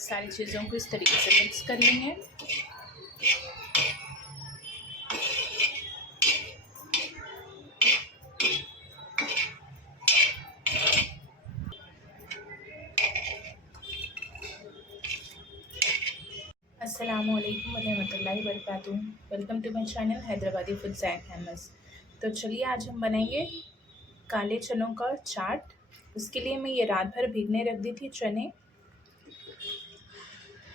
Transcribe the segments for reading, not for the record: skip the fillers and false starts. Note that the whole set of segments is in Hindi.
सारी चीज़ों को इस तरीके से मिक्स कर लेंगे। अस्सलामुअलैकुम वरहमतुल्लाहि वबरकातुहू। Welcome to my channel Hyderabadi foods and famous. तो चलिए आज हम बनाएंगे काले चनों का चाट। उसके लिए मैं ये रात भर भीगने रख दी थी चने।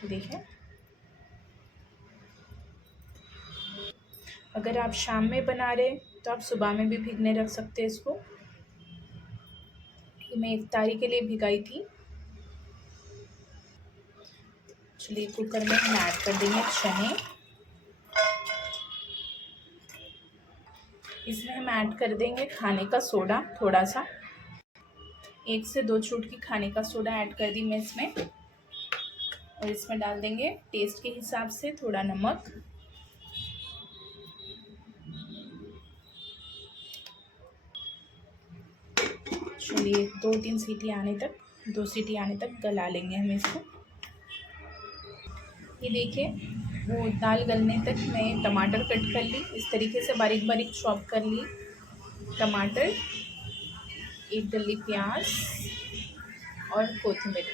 देखिए, अगर आप शाम में बना रहे तो आप सुबह में भी भीगने रख सकते हैं इसको। ये मैं इफ्तारी के लिए भिगाई थी। चलिए कुकर में हम ऐड कर देंगे चने। इसमें हम ऐड कर देंगे खाने का सोडा, थोड़ा सा 1 से 2 चुटकी खाने का सोडा ऐड कर दी मैं इसमें। और इसमें डाल देंगे टेस्ट के हिसाब से थोड़ा नमक। चलिए 2 सीटी आने तक गला लेंगे हम इसको। ये देखिए, वो दाल गलने तक मैं टमाटर कट कर ली, इस तरीके से बारीक बारीक चॉप कर ली टमाटर, 1 डली प्याज और कोथिंबीर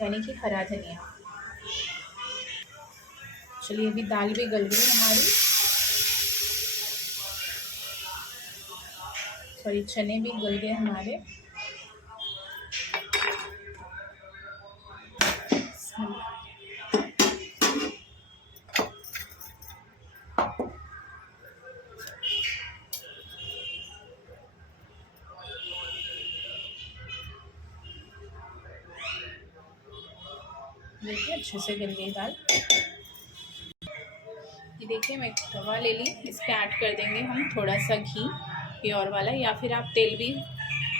यानी कि हरा धनिया। चलिए अभी दाल भी गल गई हमारी, सॉरी चने भी गल गए हमारे। देखिए अच्छे से गल गई दाल। ये देखिए मैं तवा ले ली, इस पर ऐड कर देंगे हम थोड़ा सा घी, प्योर वाला, या फिर आप तेल भी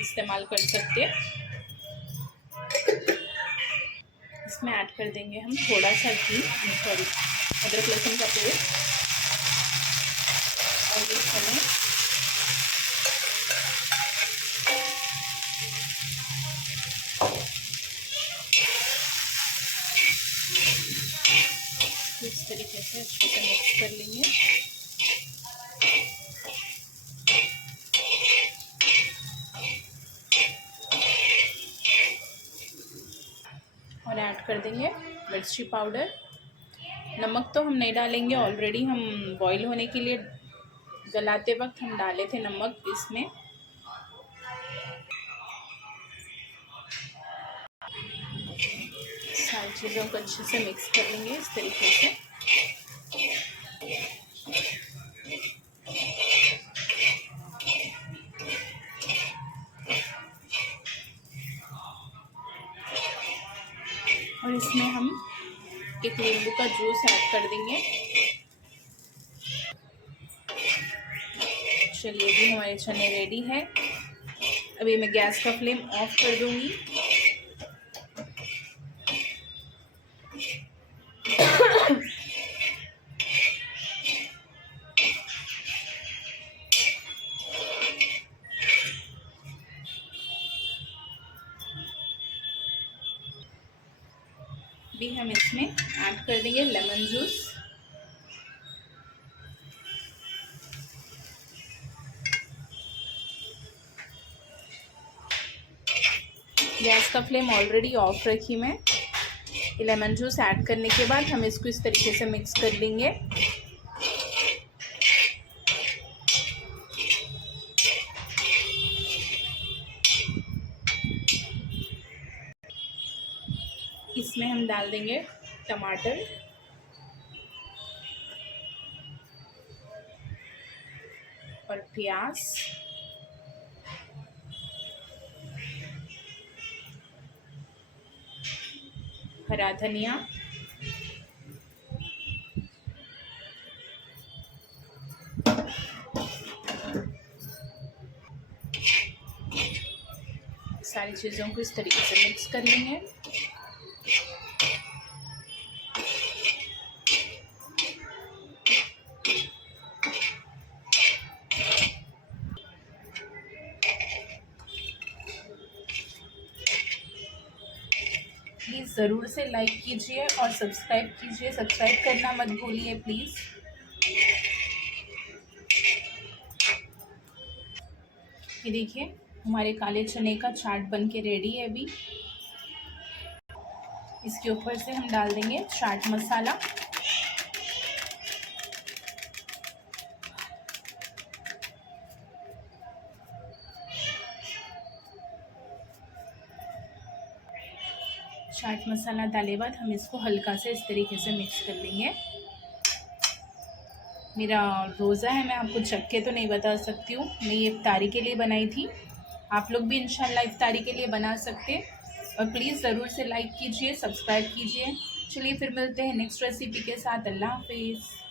इस्तेमाल कर सकते हैं। इसमें ऐड कर देंगे हम थोड़ा सा घी, सॉरी अदरक लहसुन का पेस्ट और ये चने। इस तरीके से अच्छे से मिक्स कर लेंगे। और ऐड कर देंगे मिर्ची पाउडर। नमक तो हम नहीं डालेंगे, ऑलरेडी हम बॉईल होने के लिए गलाते वक्त हम डाले थे नमक इसमें। सारी चीज़ों को अच्छे से मिक्स कर लेंगे इस तरीके से। और इसमें हम 1 नींबू का जूस ऐड कर देंगे। चलिए अभी हमारे चने रेडी है। अभी मैं गैस का फ्लेम ऑफ कर दूंगी। भी हम इसमें ऐड कर देंगे लेमन जूस। गैस का फ्लेम ऑलरेडी ऑफ रखी मैं। लेमन जूस ऐड करने के बाद हम इसको इस तरीके से मिक्स कर लेंगे। इसमें हम डाल देंगे टमाटर और प्याज, हरा धनिया, सारी चीज़ों को इस तरीके से मिक्स कर लेंगे। प्लीज़ ज़रूर से लाइक कीजिए और सब्सक्राइब कीजिए। सब्सक्राइब करना मत भूलिए प्लीज़। ये देखिए हमारे काले चने का चाट बन के रेडी है अभी। इसके ऊपर से हम डाल देंगे चाट मसाला। चाट मसाला डाले बाद हम इसको हल्का से इस तरीके से मिक्स कर लेंगे। मेरा रोज़ा है, मैं आपको चख के तो नहीं बता सकती हूँ। मैं ये इफ्तारी के लिए बनाई थी, आप लोग भी इंशाल्लाह इफ्तारी के लिए बना सकते। और प्लीज़ ज़रूर से लाइक कीजिए, सब्सक्राइब कीजिए। चलिए फिर मिलते हैं नेक्स्ट रेसिपी के साथ। अल्लाह हाफिज़।